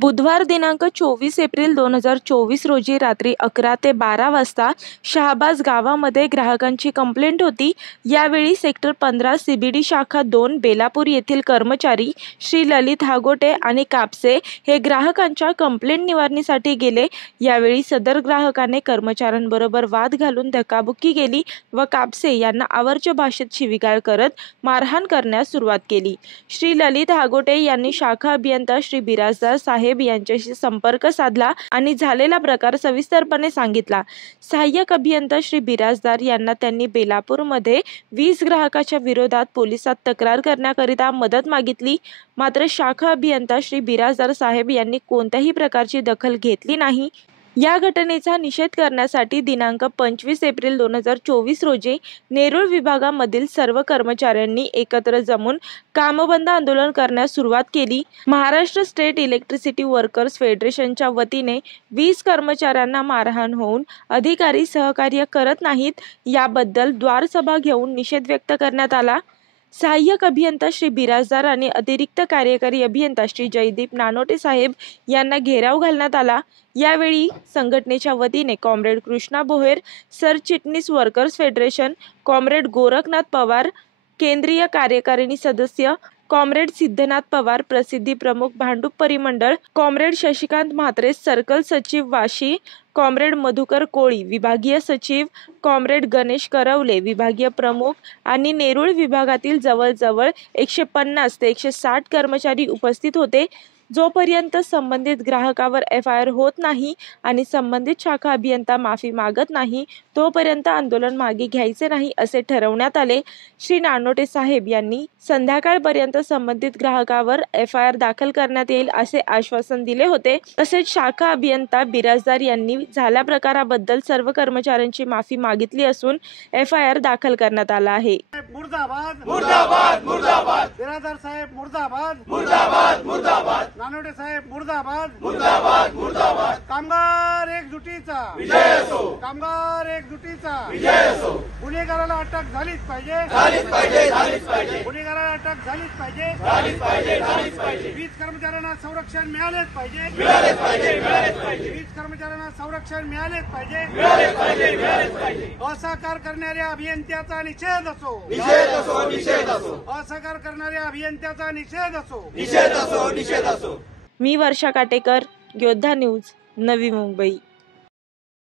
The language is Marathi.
बुधवार दिनांक 24 एप्रिल 2024 रोजी रात्री 11 ते 12 वाजता शहाबाज गावामध्ये ग्राहकांची कंप्लेंट होती। यावेळी सेक्टर 15 CBD शाखा 2 बेलापूर येथील कर्मचारी श्री ललित हागोटे आणि कापसे हे ग्राहकांच्या कंप्लेंट निवारणीसाठी गेले। यावेळी सदर ग्राहकाने कर्मचाऱ्यांबरोबर वाद घालून धक्काबुक्की केली व कापसे यांना आवर्ज भाषेत शिवीगाळ करत मारहाण करण्यास सुरुवात केली। श्री ललित हागोटे यांनी शाखा अभियंता श्री बिराजदार साहेब यांच्याशी संपर्क साधला आणि झालेला प्रकार सविस्तरपणे सांगितला। सहाय्यक अभियंता श्री बिराजदार यांना त्यांनी बेलापूरमध्ये 20 ग्राहकाच्या विरोधात पोलिसात तक्रार करण्याकरिता मदत मागितली, मात्र शाखा अभियंता श्री बिराजदार साहेब यांनी कोणत्याही प्रकारची दखल घेतली नाही। या घटनेचा निषेध करण्यासाठी दिनांक 25 एप्रिल 2024 रोजी नेरूळ विभागामधील सर्व कर्मचाऱ्यांनी एकत्र जमून कामबंद आंदोलन करण्यास सुरुवात केली। महाराष्ट्र स्टेट इलेक्ट्रिसिटी वर्कर्स फेडरेशनच्या वतीने 20 कर्मचाऱ्यांना मारहाण होऊन अधिकारी सहकार्य करत नाहीत याबद्दल द्वारसभा घेऊन निषेध व्यक्त करण्यात आला। सहाय्यक अभियंता श्री बिराजदार आणि अतिरिक्त कार्यकारी अभियंता श्री जयदीप नानोटे साहेब यांना घेराव घालण्यात आला। यावेळी संघटनेच्या वतीने कॉम्रेड कृष्णा बोहेर, सरचिटणीस workers federation, comrade Gorakhnath Pawar, केंद्रीय कार्यकारिणी सदस्य कॉम्रेड सिद्धनाथ पवार, प्रसिद्धी प्रमुख भांडूप परिमंडळ कॉम्रेड शशिकांत म्हात्रे, सर्कल सचिव वाशी कॉम्रेड मधुकर कोळी, विभागीय सचिव कॉम्रेड गणेश करवले, विभागीय प्रमुख आणि नेरूळ विभागातील जवळजवळ 150 ते 160 कर्मचारी उपस्थित होते। जोपर्यंत संबंधित ग्राहकावर FIR होत नाही आणि संबंधित शाखा अभियंता माफी मागत नाही तोपर्यंत आंदोलन मागे घ्यायचे नाही असे ठरवण्यात आले। श्री नानोटे साहेब यांनी संध्याकाळपर्यंत संबंधित ग्राहकावर FIR दाखल करण्यात येईल असे आश्वासन दिले होते। तसेच शाखा अभियंता बिराजदार यांनी झाल्या प्रकाराबद्दल सर्व कर्मचाऱ्यांची माफी मागितली असून FIR दाखल करण्यात आला आहे। मुर्दाबाद मुर्दाबाद मुर्दाबाद, बिराजदार साहेब मुर्दाबाद मुर्दाबाद मुर्दाबाद, नानोटे साहेब मुर्दाबाद मुर्दाबाद मुर्दाबाद। कामगार एकजुटीचा विजय असो, कामगार एकजुटीचा विजय असो। गुन्हेगाराला अटक झालीच पाहिजे, झालीच पाहिजे, झालीच पाहिजे। गुन्हेगाराला अटक झालीच पाहिजे, झालीच पाहिजे, झालीच पाहिजे। वीज कर्मचाऱ्यांना संरक्षण मिळालेच पाहिजे, मिळालेच पाहिजे, मिळालेच पाहिजे। वीज कर्मचाऱ्यांना संरक्षण मिळालेच पाहिजे, मिळालेच पाहिजे, मिळालेच पाहिजे। असहकार करणाऱ्या अभियंत्याचा निषेध असो, निषेध असो, निषेध असो। असहकार करणाऱ्या अभियंत्याचा निषेध असो, निषेध असो, निषेध असो। मी वर्षा काटेकर, योद्धा न्यूज, नवी मुंबई।